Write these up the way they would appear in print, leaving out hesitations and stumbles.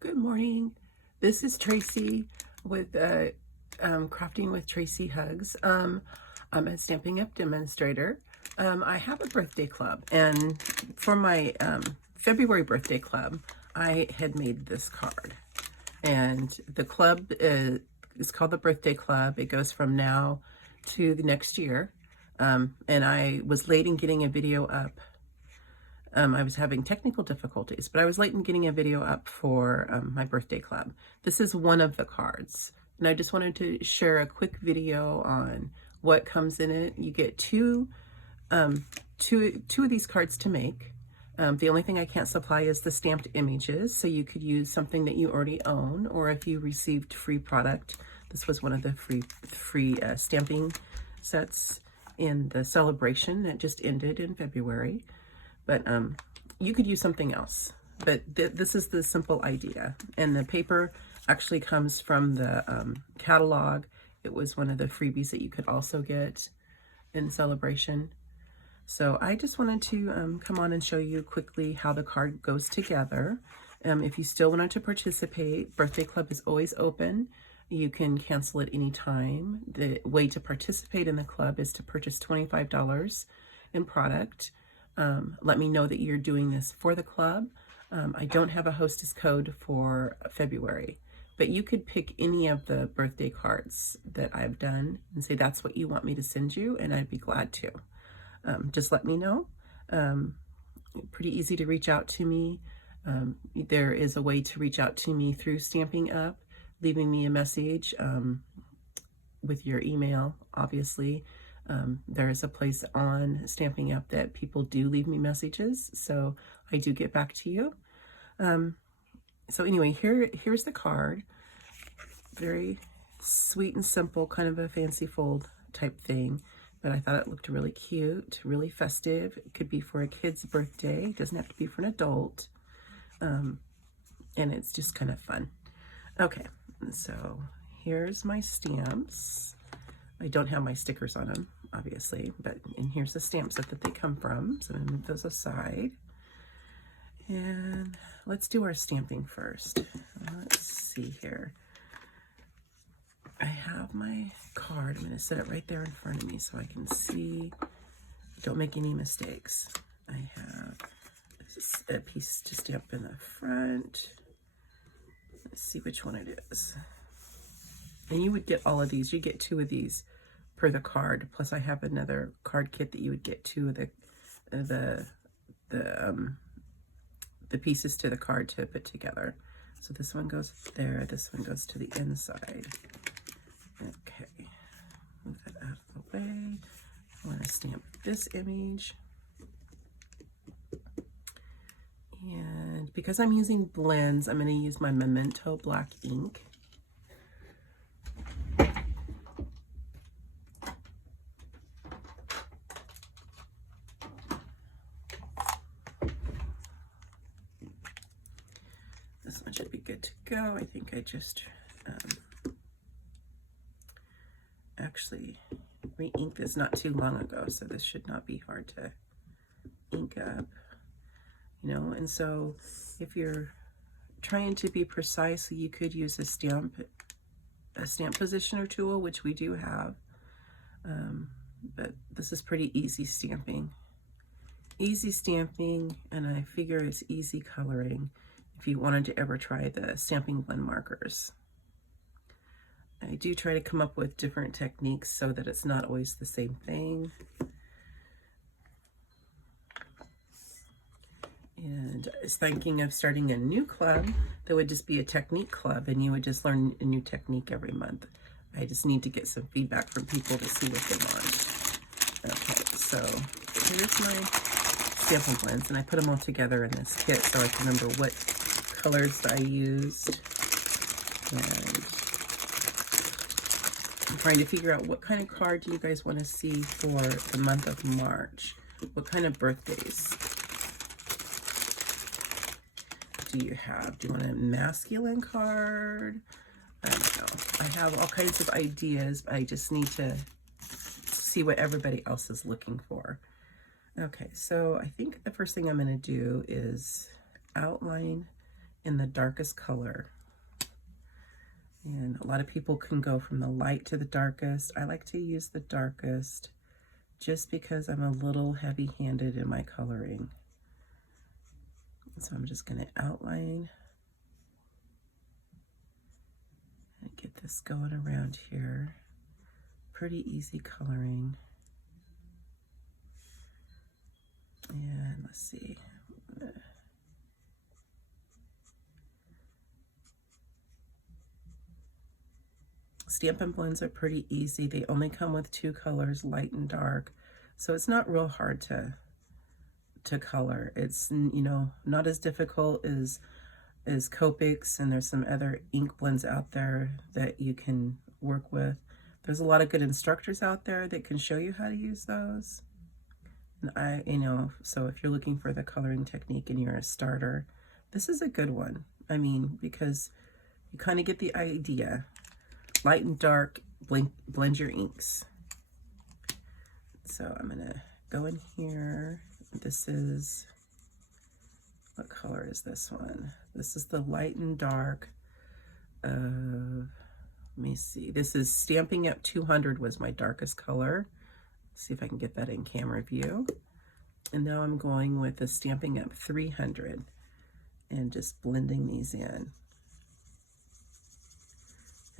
Good morning. This is Tracy with Crafting with Tracy Hugs. I'm a Stampin' Up! Demonstrator. I have a birthday club, and for my February birthday club, I had made this card. And the club is called the Birthday Club. It goes from now to the next year. And I was late in getting a video up. I was having technical difficulties, but I was late in getting a video up for my birthday club. This is one of the cards, and I just wanted to share a quick video on what comes in it. You get two of these cards to make. The only thing I can't supply is the stamped images, so you could use something that you already own, or if you received free product. This was one of the free stamping sets in the celebration that just ended in February. But you could use something else. But this is the simple idea. And the paper actually comes from the catalog. It was one of the freebies that you could also get in celebration. So I just wanted to come on and show you quickly how the card goes together. If you still wanted to participate, Birthday Club is always open. You can cancel at any time. The way to participate in the club is to purchase $25 in product. Let me know that you're doing this for the club. I don't have a hostess code for February, but you could pick any of the birthday cards that I've done and say that's what you want me to send you, and I'd be glad to. Just let me know. Pretty easy to reach out to me. There is a way to reach out to me through Stampin' Up, leaving me a message with your email, obviously. There is a place on Stampin' Up that people do leave me messages, so I do get back to you. So anyway, here's the card. Very sweet and simple, kind of a fancy fold type thing, but I thought it looked really cute, really festive. It could be for a kid's birthday. It doesn't have to be for an adult. And it's just kind of fun. Okay, so here's my stamps. I don't have my stickers on them, obviously, and here's the stamp set that they come from. So I'm gonna move those aside. And let's do our stamping first. Let's see here. I have my card. I'm gonna set it right there in front of me so I can see. Don't make any mistakes. I have a piece to stamp in the front. Let's see which one it is. And you would get all of these. You get two of these per the card. Plus, I have another card kit that you would get two of the pieces to the card to put together. So this one goes there. This one goes to the inside. Okay, move that out of the way. I want to stamp this image. And because I'm using blends, I'm going to use my Memento black ink. This one should be good to go. I think I just actually re-inked this not too long ago, so this should not be hard to ink up, you know. And so if you're trying to be precise, you could use a stamp positioner tool, which we do have, but this is pretty easy stamping. Easy stamping, and I figure it's easy coloring if you wanted to ever try the stamping blend markers. I do try to come up with different techniques so that it's not always the same thing. And I was thinking of starting a new club that would just be a technique club, and you would just learn a new technique every month. I just need to get some feedback from people to see what they want. Okay, so here's my Stampin' Blends, and I put them all together in this kit so I can remember what colors I used. And I'm trying to figure out what kind of card do you guys want to see for the month of March? What kind of birthdays do you have? Do you want a masculine card? I don't know. I have all kinds of ideas, but I just need to see what everybody else is looking for. Okay, so I think the first thing I'm going to do is outline in the darkest color. And a lot of people can go from the light to the darkest. I like to use the darkest just because I'm a little heavy-handed in my coloring. So I'm just going to outline and get this going around here. Pretty easy coloring. And let's see. Stampin' Blends are pretty easy. They only come with 2 colors, light and dark. So it's not real hard to color. It's, you know, not as difficult as Copics, and there's some other ink blends out there that you can work with. There's a lot of good instructors out there that can show you how to use those. And you know, so if you're looking for the coloring technique and you're a starter, this is a good one. I mean, because you kind of get the idea. Light and dark, blend your inks. So I'm gonna go in here. This is, what color is this one? This is the light and dark. Let me see. This is Stampin' Up 200 was my darkest color. See if I can get that in camera view. And now I'm going with the Stampin' Up 300 and just blending these in.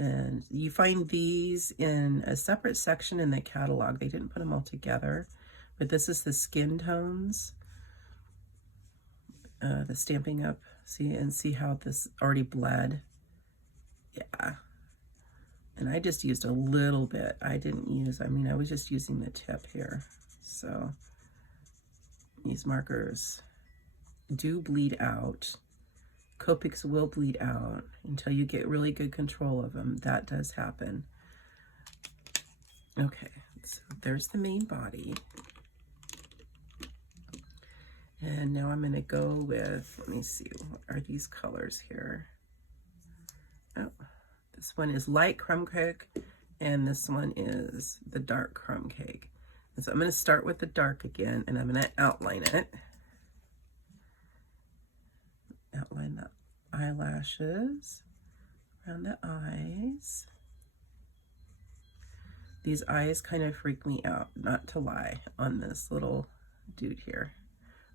And you find these in a separate section in the catalog. They didn't put them all together, but this is the skin tones, the Stampin' Up. See how this already bled? Yeah. And I just used a little bit. I was just using the tip here. So these markers do bleed out. Copics will bleed out until you get really good control of them. That does happen. Okay, so there's the main body. And now I'm going to go with, let me see, what are these colors here? Oh, this one is light crumb cake, and this one is the dark crumb cake. And so I'm going to start with the dark again, and I'm going to outline it. Outline the eyelashes around the eyes. These eyes kind of freak me out, not to lie, on this little dude here.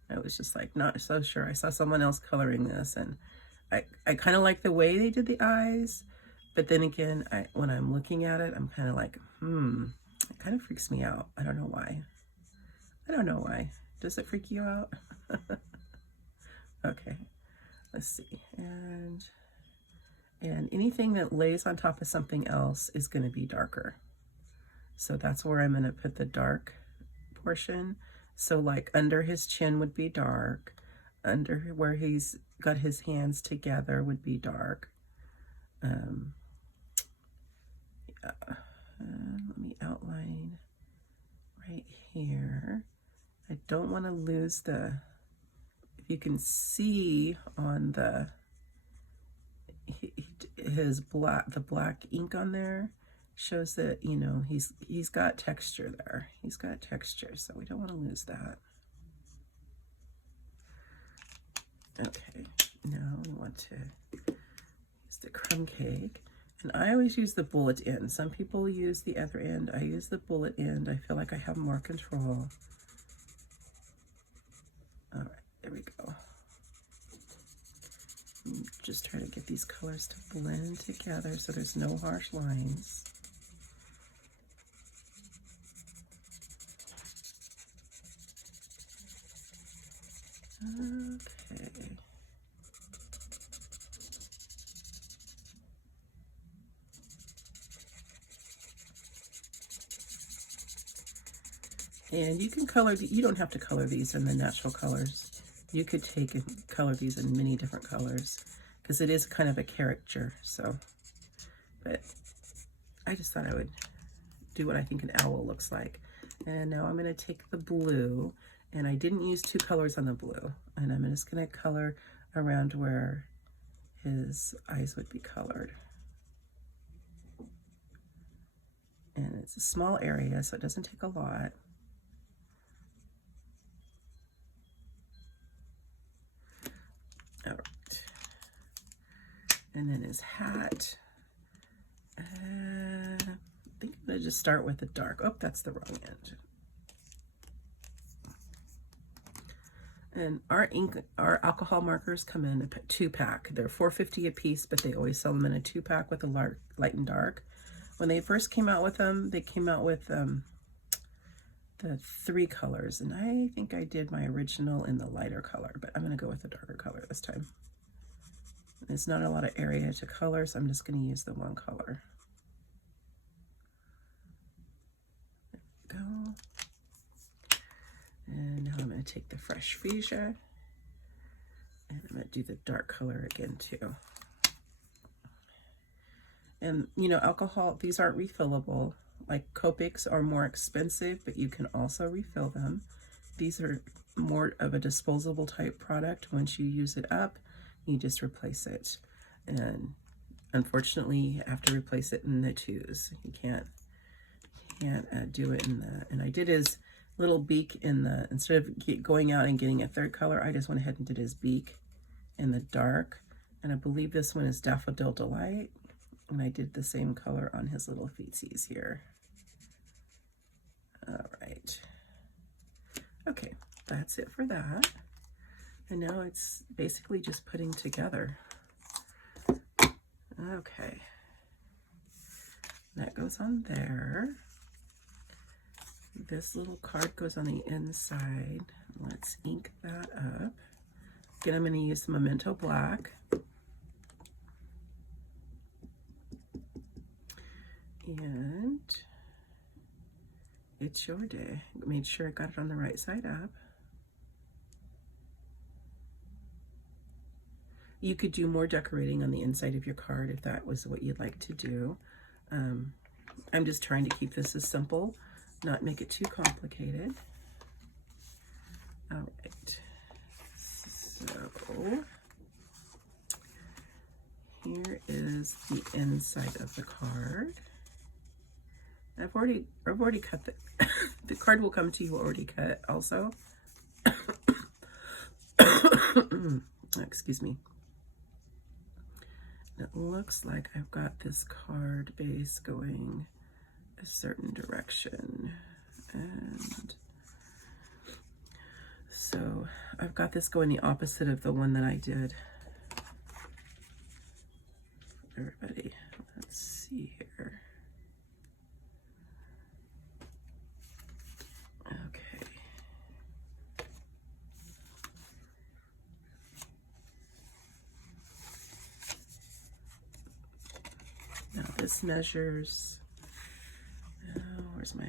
I was just like not so sure. I saw someone else coloring this, and I kind of like the way they did the eyes, but then again, when I'm looking at it, I'm kind of like, it kind of freaks me out. I don't know why. I don't know why. Does it freak you out? Okay. Let's see, and anything that lays on top of something else is going to be darker. So that's where I'm going to put the dark portion. So like under his chin would be dark, under where he's got his hands together would be dark. Let me outline right here. I don't want to lose the, if you can see on the the black ink on there shows that, you know, he's got texture there. He's got texture, so we don't want to lose that. Okay, now we want to use the crumb cake, and I always use the bullet end. Some people use the other end. I use the bullet end. I feel like I have more control. All right. There we go. Just try to get these colors to blend together so there's no harsh lines. Okay. And you can color, you don't have to color these in the natural colors. You could take and color these in many different colors because it is kind of a caricature. So, but I just thought I would do what I think an owl looks like. And now I'm going to take the blue, and I didn't use 2 colors on the blue, and I'm just going to color around where his eyes would be colored. And it's a small area, so it doesn't take a lot. All right. And then his hat. I think I'm going to just start with the dark. Oh, that's the wrong end. And our alcohol markers come in a 2-pack. They're $4.50 a piece, but they always sell them in a 2-pack with a light and dark. When they first came out with them, they came out with the 3 colors, and I think I did my original in the lighter color, but I'm going to go with the darker color this time. There's not a lot of area to color, so I'm just going to use the 1 color. There we go. And now I'm going to take the Fresh Freesia, and I'm going to do the dark color again too. And you know, alcohol, these aren't refillable. Like Copics are more expensive, but you can also refill them. These are more of a disposable type product. Once you use it up, you just replace it. And unfortunately, you have to replace it in the 2s. You can't do it in the, and I did his little beak in the, instead of going out and getting a 3rd color, I just went ahead and did his beak in the dark. And I believe this one is Daffodil Delight. And I did the same color on his little feetsies here. All right. Okay, that's it for that. And now it's basically just putting together. Okay. That goes on there. This little card goes on the inside. Let's ink that up. Again, I'm going to use the Memento Black. And it's your day. Made sure I got it on the right side up. You could do more decorating on the inside of your card if that was what you'd like to do. I'm just trying to keep this as simple, not make it too complicated. All right, so here is the inside of the card. I've already cut the card will come to you already cut also. Excuse me. It looks like I've got this card base going a certain direction, and so I've got this going the opposite of the one that I did. Everybody, let's see here. Okay. Now this measures, where's my,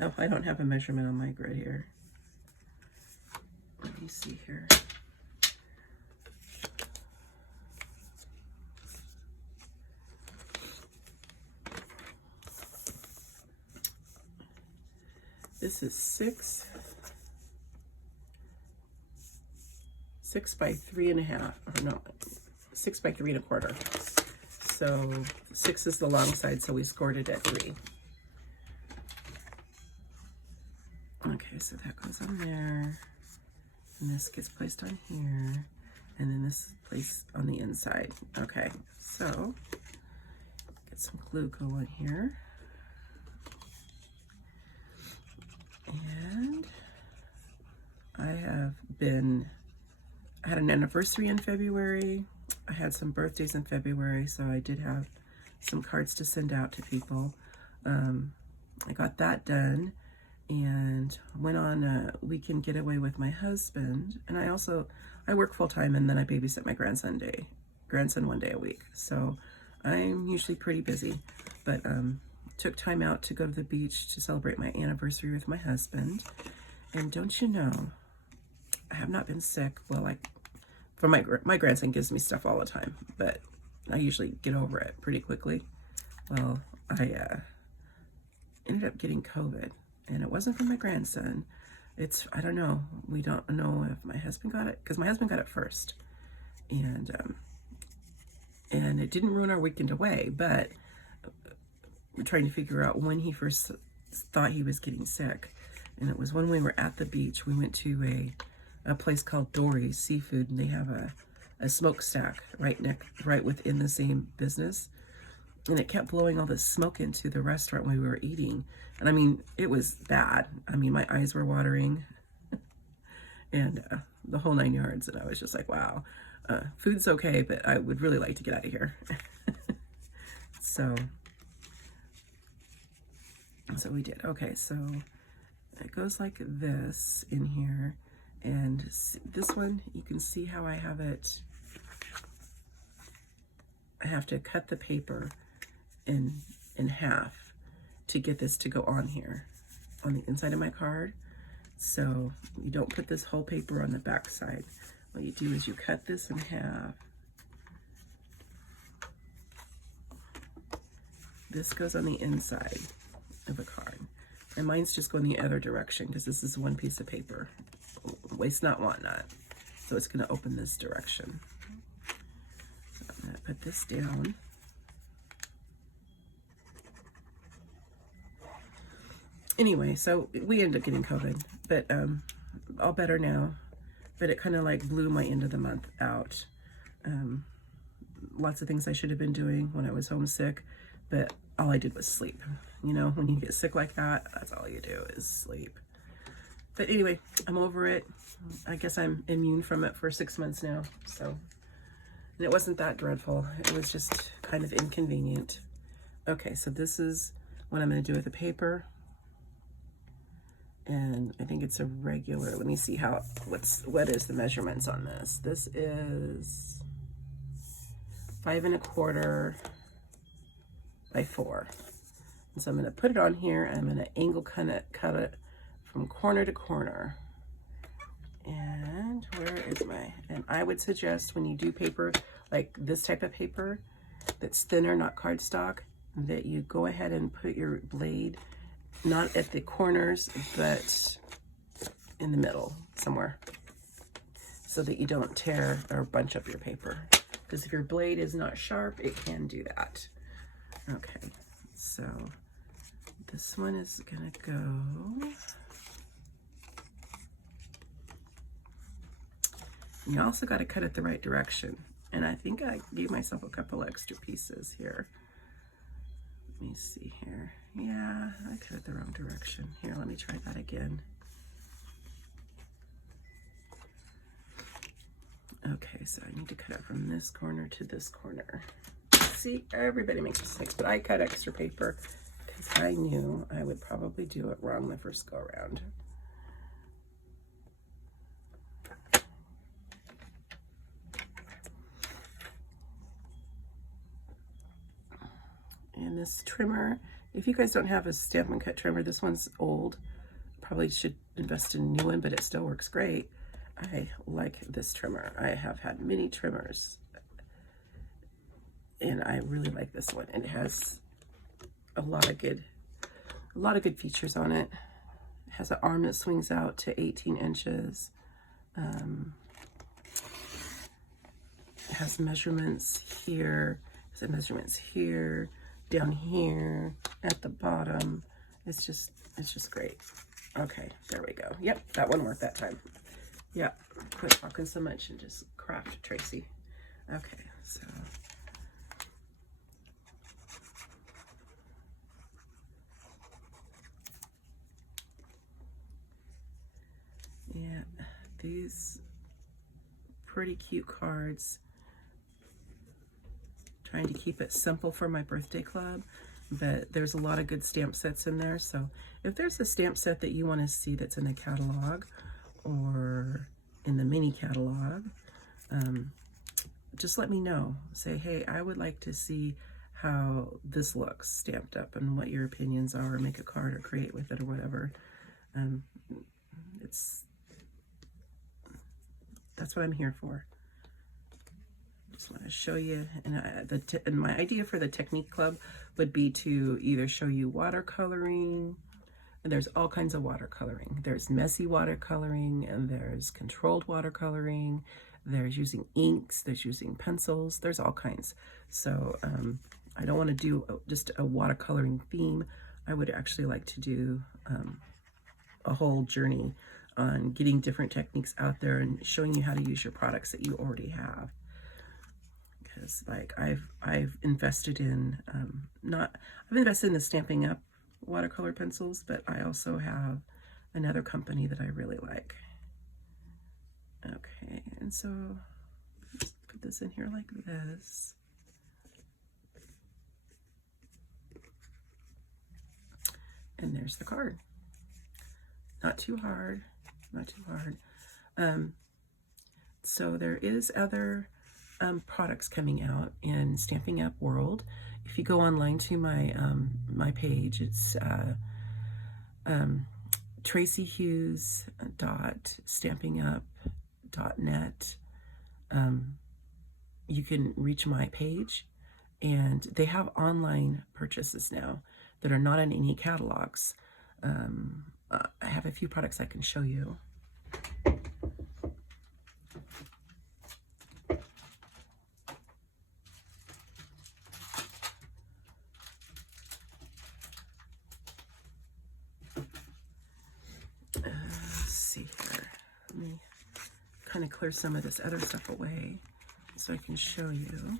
oh, I don't have a measurement on my grid here. Let me see here. This is 6 by 3.5, or no, 6 by 3 1/4. So 6 is the long side, so we scored it at 3. Okay, so that goes on there, and this gets placed on here, and then this is placed on the inside. Okay, so get some glue going here. And I had an anniversary in February. I had some birthdays in February, so I did have some cards to send out to people. I got that done and went on a weekend getaway with my husband. And I work full-time, and then I babysit my grandson 1 day a week. So I'm usually pretty busy, but took time out to go to the beach to celebrate my anniversary with my husband. And don't you know, I have not been sick. Well, like, for my grandson gives me stuff all the time, but I usually get over it pretty quickly. Well, I ended up getting COVID, and it wasn't from my grandson. I don't know. We don't know if my husband got it, because my husband got it first. And it didn't ruin our weekend away, but we're trying to figure out when he first thought he was getting sick. And it was when we were at the beach. We went to a place called Dory's Seafood, and they have a smokestack right within the same business. And it kept blowing all this smoke into the restaurant when we were eating. And I mean, it was bad. I mean, my eyes were watering and the whole 9 yards. And I was just like, wow, food's okay, but I would really like to get out of here. So we did. Okay, so it goes like this in here. And this one, you can see how I have it. I have to cut the paper in half to get this to go on here on the inside of my card. So you don't put this whole paper on the back side. What you do is you cut this in half. This goes on the inside of the card. And mine's just going the other direction because this is one piece of paper. Waste not, want not. So it's going to open this direction. So I'm going to put this down. Anyway, so we ended up getting COVID, but all better now. But it kind of like blew my end of the month out. Lots of things I should have been doing when I was homesick, but all I did was sleep. You know, when you get sick like that, that's all you do is sleep. But anyway, I'm over it. I guess I'm immune from it for 6 months now. So, and it wasn't that dreadful. It was just kind of inconvenient. Okay, so this is what I'm going to do with the paper. And I think it's a regular, let me see what is the measurements on this. This is 5 1/4 by 4. And so I'm going to put it on here and I'm going to angle cut it from corner to corner. And where is and I would suggest when you do paper, like this type of paper that's thinner, not cardstock, that you go ahead and put your blade not at the corners, but in the middle somewhere, so that you don't tear or bunch up your paper. Because if your blade is not sharp, it can do that. Okay, so this one is gonna go. You also got to cut it the right direction. And I think I gave myself a couple extra pieces here. Let me see here. Yeah, I cut it the wrong direction. Here, let me try that again. Okay, so I need to cut it from this corner to this corner. See, everybody makes mistakes, but I cut extra paper because I knew I would probably do it wrong the first go around. And this trimmer, if you guys don't have a Stampin' Cut trimmer, this one's old. Probably should invest in a new one, but it still works great. I like this trimmer. I have had many trimmers, and I really like this one. It has a lot of good features on it. It has an arm that swings out to 18 inches. It has measurements here. It has measurements here, down here, at the bottom. It's just great. Okay, there we go. Yep, that one worked that time. Yep, quit talking so much and just craft, Tracy. Okay, so. Yeah, these pretty cute cards. Trying to keep it simple for my birthday club, but there's a lot of good stamp sets in there. So if there's a stamp set that you want to see that's in the catalog or in the mini catalog, just let me know. Say, hey, I would like to see how this looks stamped up and what your opinions are, or make a card or create with it or whatever. That's what I'm here for. Just want to show you, and my idea for the technique club would be to either show you watercoloring, and there's all kinds of watercoloring. There's messy watercoloring, and there's controlled watercoloring. There's using inks, there's using pencils, there's all kinds. So I don't want to do just a watercoloring theme. I would actually like to do a whole journey on getting different techniques out there and showing you how to use your products that you already have. because like I've invested in I've invested in the Stampin' Up watercolor pencils, but I also have another company that I really like. Okay, and so just put this in here like this. And there's the card. Not too hard, not too hard. So there is other products coming out in Stampin' Up world. If you go online to my my page, it's tracyhughes.stampinup.net. You can reach my page, and they have online purchases now that are not in any catalogs. I have a few products I can show you. Let's see here. Let me kind of clear some of this other stuff away so I can show you.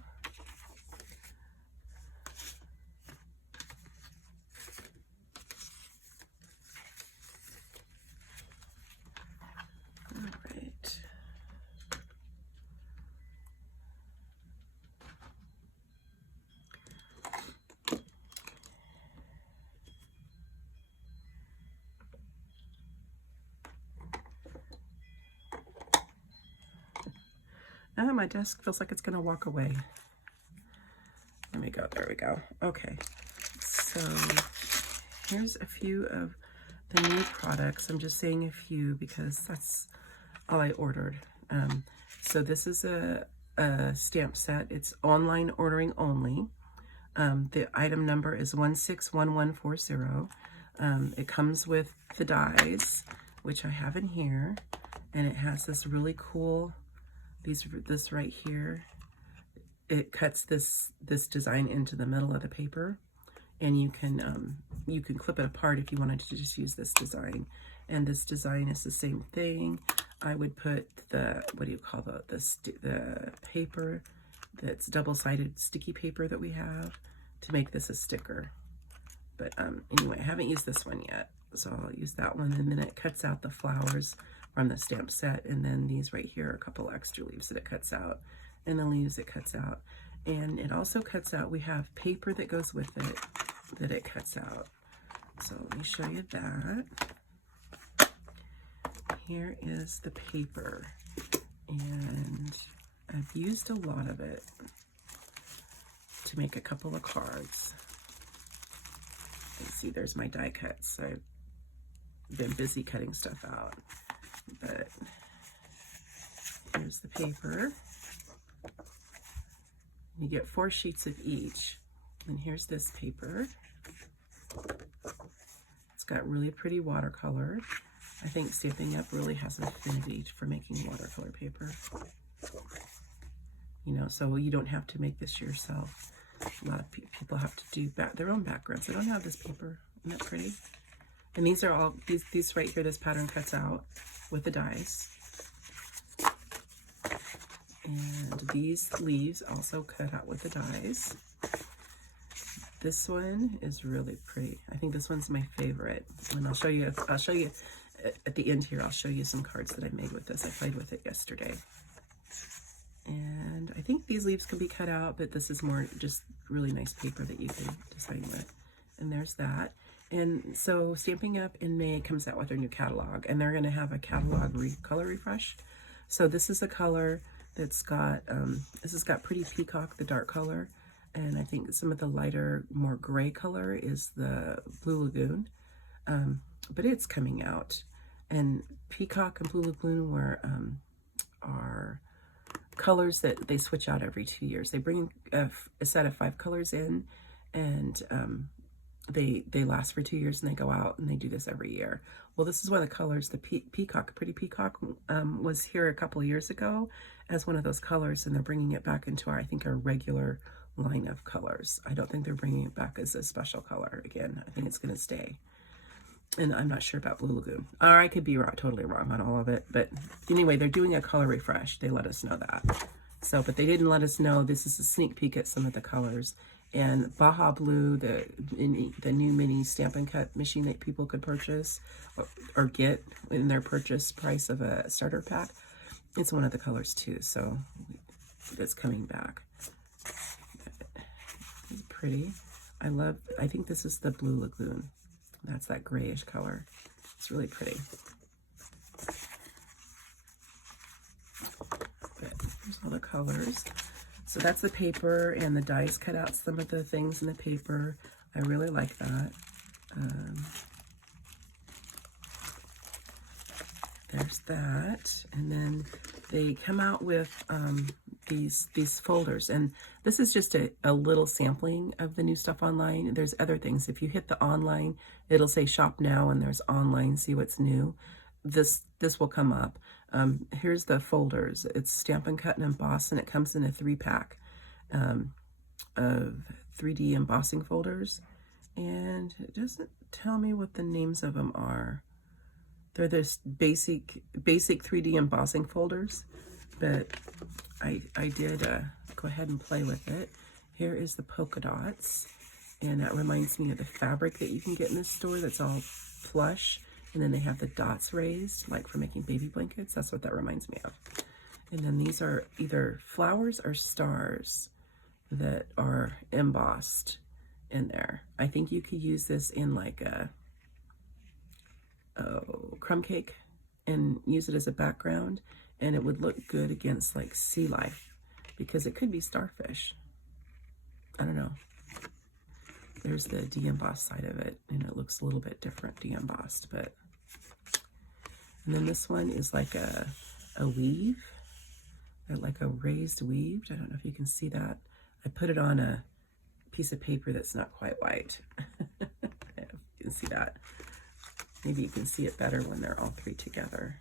Oh, my desk feels like it's going to walk away. Let me go. There we go. Okay. So here's a few of the new products. I'm just saying a few because that's all I ordered. So this is a stamp set. It's online ordering only. The item number is 161140. It comes with the dies, which I have in here, and it has this really cool, this right here. It cuts this design into the middle of the paper, and you can clip it apart if you wanted to just use this design. And this design is the same thing. I would put the, what do you call the paper that's double-sided sticky paper that we have to make this a sticker. But anyway, I haven't used this one yet, so I'll use that one. And then it cuts out the flowers from the stamp set, and then these right here are a couple extra leaves that it cuts out, and the leaves it cuts out. And it also cuts out, we have paper that goes with it that it cuts out. So let me show you that. Here is the paper, and I've used a lot of it to make a couple of cards. You can see there's my die cuts. I've been busy cutting stuff out, but here's the paper. You get 4 sheets of each, and here's this paper. It's got really pretty watercolor. I think Stampin' Up really has an affinity for making watercolor paper. You know, so you don't have to make this yourself. A lot of people have to do their own backgrounds. I don't have this paper. Isn't that pretty? And these are all, these right here, this pattern cuts out with the dies. And these leaves also cut out with the dies. This one is really pretty. I think this one's my favorite. And I'll show you at the end here, I'll show you some cards that I made with this. I played with it yesterday. And I think these leaves can be cut out, but this is more just really nice paper that you can design with. And there's that. And so Stampin' Up in May comes out with their new catalog, and they're going to have a catalog color refresh. So this is a color that's got, this has got Pretty Peacock, the dark color. And I think some of the lighter, more gray color is the Blue Lagoon. But it's coming out. And Peacock and Blue Lagoon are colors that they switch out every 2 years. They bring a set of 5 colors in, and they last for 2 years, and they go out, and they do this every year. Well, this is one of the colors, the Peacock, Pretty Peacock, was here a couple of years ago as one of those colors, and they're bringing it back into our, I think, our regular line of colors. I don't think they're bringing it back as a special color again. I think it's going to stay. And I'm not sure about Blue Lagoon. Or I could be wrong, totally wrong on all of it. But anyway, they're doing a color refresh. They let us know that. So, but they didn't let us know. This is a sneak peek at some of the colors. And Baja Blue, the new mini Stampin' Cut machine that people could purchase or get in their purchase price of a starter pack, it's one of the colors too. So it's coming back. It's pretty. I think this is the Blue Lagoon. That's that grayish color. It's really pretty. But here's all the colors. So that's the paper, and the dies cut out some of the things in the paper. I really like that. There's that. And then they come out with these folders. And this is just a little sampling of the new stuff online. There's other things. If you hit the online, it'll say shop now, and there's online, see what's new. This will come up. Here's the folders. It's Stampin' Cut and Emboss, and it comes in a 3-pack of 3D embossing folders. And it doesn't tell me what the names of them are. They're this basic 3D embossing folders, but I did go ahead and play with it. Here is the polka dots, and that reminds me of the fabric that you can get in this store that's all plush. And then they have the dots raised, like for making baby blankets. That's what that reminds me of. And then these are either flowers or stars that are embossed in there. I think you could use this in like a crumb cake and use it as a background, and it would look good against like sea life, because it could be starfish. I don't know. There's the de-embossed side of it, and it looks a little bit different de-embossed, but. And then this one is like a weave, like a raised weave. I don't know if you can see that. I put it on a piece of paper that's not quite white. You can see that. Maybe you can see it better when they're all three together.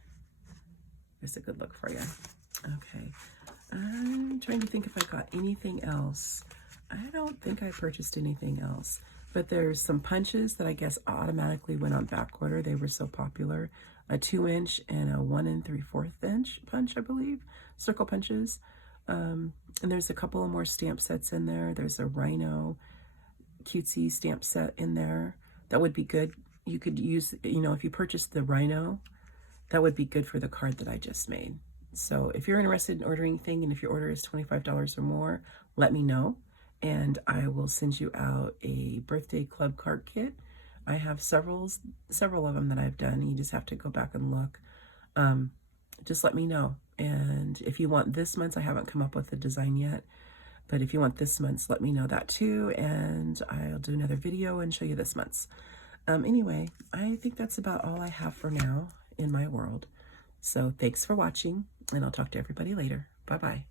It's a good look for you. Okay. I'm trying to think if I got anything else. I don't think I purchased anything else, but there's some punches that I guess automatically went on back order. They were so popular. A 2-inch and a 1 3/4 inch punch, I believe, circle punches. And there's a couple of more stamp sets in there. There's a Rhino cutesy stamp set in there. That would be good. You could use, you know, if you purchased the Rhino, that would be good for the card that I just made. So if you're interested in ordering anything, and if your order is $25 or more, let me know, and I will send you out a birthday club card kit. I have several of them that I've done. You just have to go back and look. Just let me know. And if you want this month's, I haven't come up with a design yet, but if you want this month's, let me know that too, and I'll do another video and show you this month's. Anyway, I think that's about all I have for now in my world. So thanks for watching, and I'll talk to everybody later. Bye-bye.